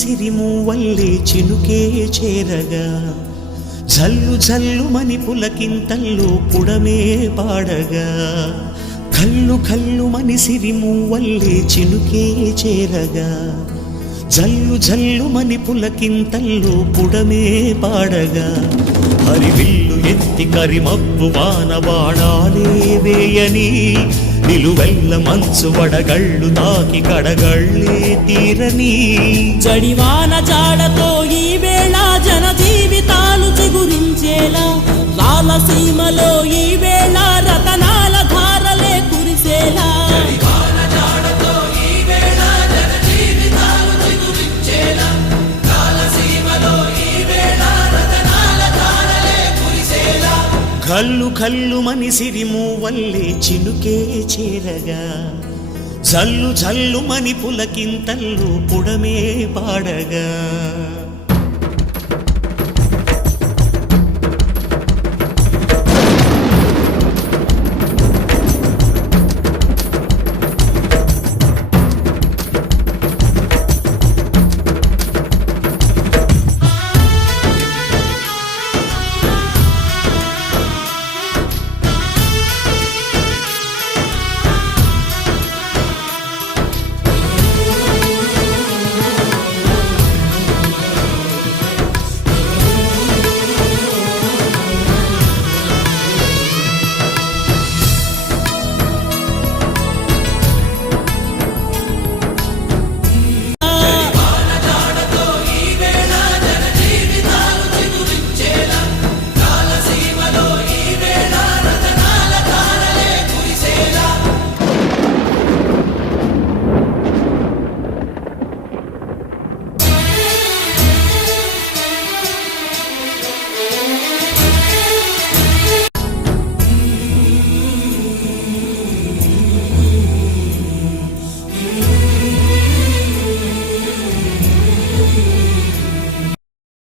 సిరిమూవల్లే చినుకే చేరగా జల్లు జల్లుమని పులకింతల్లో పుడమే పాడగా కల్లు కల్లుమని సిరిమూవల్లే చినుకే చేరగా జల్లు జల్లుమని పులకింతల్లో పుడమే పాడగా హరివిల్లు ఎత్తి కరిమబ్బు వాన బాణాలే వేయని నిలువెల్ల మంచు వడగళ్ళు తాకి కడగళ్ళే తీరని జడివాన జాడతో ఈ వేళ జన జీవితాలు చిగురించేలా రాలసీమలో ఈ వేళ రతనాల ధారలే కురిసేలా కల్లు కల్లుమని సిరిమూవల్లే చినుకే చేరగా జల్లు జల్లుమని పులకింతల్లో పుడమే పాడగా